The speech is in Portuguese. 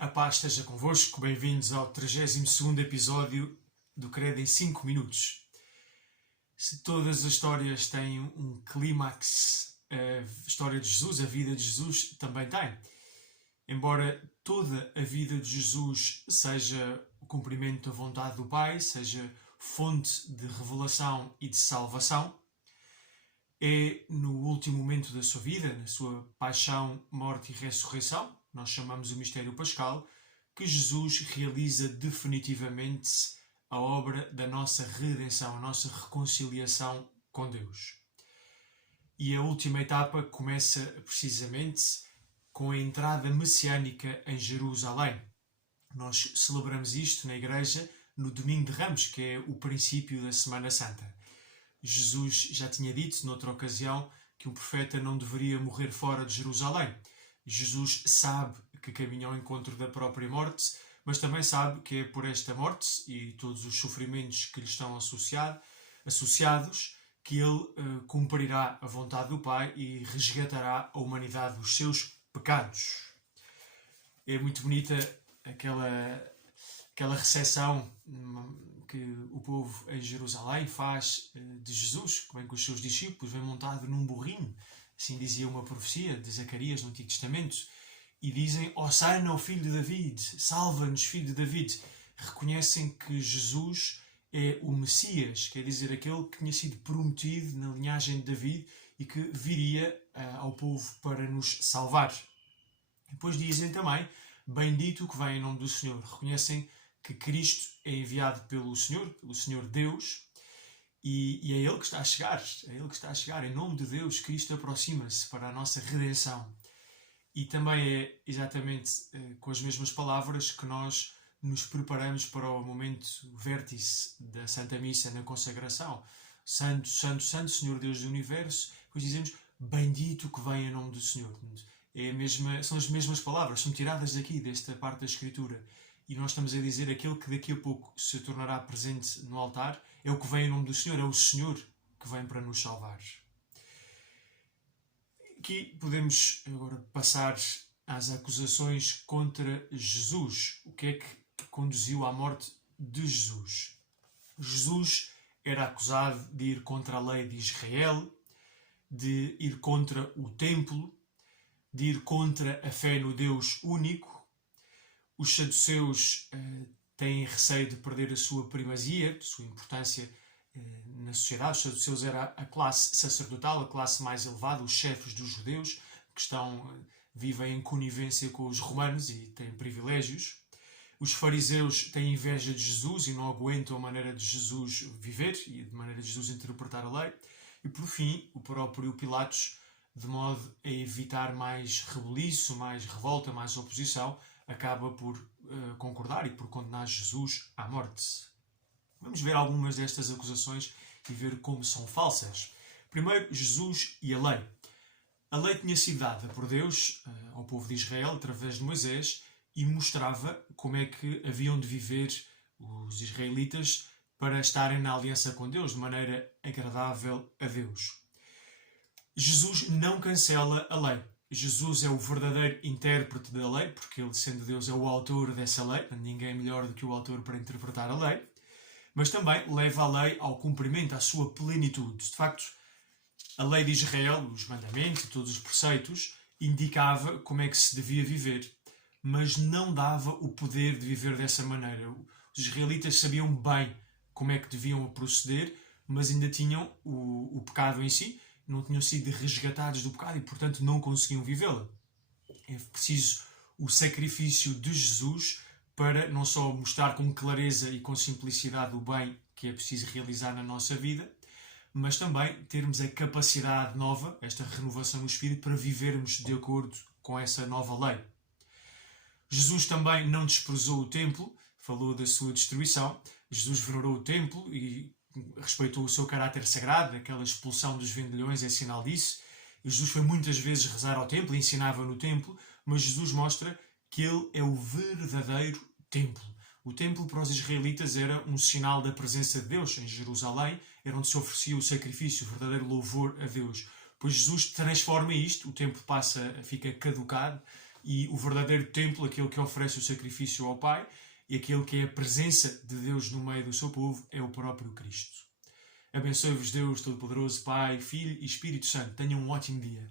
A paz esteja convosco, bem-vindos ao 32º episódio do Credo em 5 minutos. Se todas as histórias têm um clímax, a história de Jesus, a vida de Jesus também tem. Embora toda a vida de Jesus seja o cumprimento da vontade do Pai, seja fonte de revelação e de salvação, é no último momento da sua vida, na sua paixão, morte e ressurreição, nós chamamos o mistério pascal, que Jesus realiza definitivamente a obra da nossa redenção, a nossa reconciliação com Deus. E a última etapa começa precisamente com a entrada messiânica em Jerusalém. Nós celebramos isto na igreja no Domingo de Ramos, que é o princípio da Semana Santa. Jesus já tinha dito, noutra ocasião, que um profeta não deveria morrer fora de Jerusalém. Jesus sabe que caminha ao encontro da própria morte, mas também sabe que é por esta morte e todos os sofrimentos que lhe estão associados que ele cumprirá a vontade do Pai e resgatará a humanidade dos seus pecados. É muito bonita aquela recepção que o povo em Jerusalém faz de Jesus, que vem com os seus discípulos, vem montado num burrinho, assim dizia uma profecia de Zacarias no Antigo Testamento, e dizem: Hosana ao filho de David, salva-nos, filho de David. Reconhecem que Jesus é o Messias, quer dizer, aquele que tinha sido prometido na linhagem de David e que viria ao povo para nos salvar. Depois dizem também: bendito o que vem em nome do Senhor. Reconhecem que Cristo é enviado pelo Senhor Deus, e é Ele que está a chegar, em nome de Deus. Cristo aproxima-se para a nossa redenção. E também é exatamente com as mesmas palavras que nós nos preparamos para o momento vértice da Santa Missa na consagração. Santo, Santo, Santo, Senhor Deus do Universo. Depois dizemos: bendito o que vem em nome do Senhor. São as mesmas palavras, são tiradas daqui, desta parte da Escritura. E nós estamos a dizer: aquele que daqui a pouco se tornará presente no altar é o que vem em nome do Senhor, é o Senhor que vem para nos salvar. Aqui podemos agora passar às acusações contra Jesus. O que é que conduziu à morte de Jesus? Jesus era acusado de ir contra a lei de Israel, de ir contra o templo, de ir contra a fé no Deus único. Os saduceus têm receio de perder a sua primazia, a sua importância na sociedade. Os saduceus era a classe sacerdotal, a classe mais elevada, os chefes dos judeus, que vivem em conivência com os romanos e têm privilégios. Os fariseus têm inveja de Jesus e não aguentam a maneira de Jesus viver e a maneira de Jesus interpretar a lei. E por fim, o próprio Pilatos, de modo a evitar mais rebuliço, mais revolta, mais oposição, acaba por concordar e por condenar Jesus à morte. Vamos ver algumas destas acusações e ver como são falsas. Primeiro, Jesus e a lei. A lei tinha sido dada por Deus ao povo de Israel através de Moisés e mostrava como é que haviam de viver os israelitas para estarem na aliança com Deus, de maneira agradável a Deus. Jesus não cancela a lei. Jesus é o verdadeiro intérprete da lei, porque ele, sendo Deus, é o autor dessa lei. Ninguém é melhor do que o autor para interpretar a lei. Mas também leva a lei ao cumprimento, à sua plenitude. De facto, a lei de Israel, os mandamentos e todos os preceitos, indicava como é que se devia viver, mas não dava o poder de viver dessa maneira. Os israelitas sabiam bem como é que deviam proceder, mas ainda tinham o pecado em si, não tinham sido resgatados do pecado e, portanto, não conseguiam vivê-la. É preciso o sacrifício de Jesus para não só mostrar com clareza e com simplicidade o bem que é preciso realizar na nossa vida, mas também termos a capacidade nova, esta renovação no Espírito, para vivermos de acordo com essa nova lei. Jesus também não desprezou o templo, falou da sua destruição. Jesus venerou o templo e respeitou o seu caráter sagrado. Aquela expulsão dos vendilhões é sinal disso. Jesus foi muitas vezes rezar ao templo, ensinava no templo, mas Jesus mostra que ele é o verdadeiro templo. O templo para os israelitas era um sinal da presença de Deus. Em Jerusalém era onde se oferecia o sacrifício, o verdadeiro louvor a Deus. Pois Jesus transforma isto, o templo fica caducado, E o verdadeiro templo, aquele que oferece o sacrifício ao Pai, e aquele que é a presença de Deus no meio do seu povo, é o próprio Cristo. Abençoe-vos Deus Todo-Poderoso, Pai, Filho e Espírito Santo. Tenham um ótimo dia.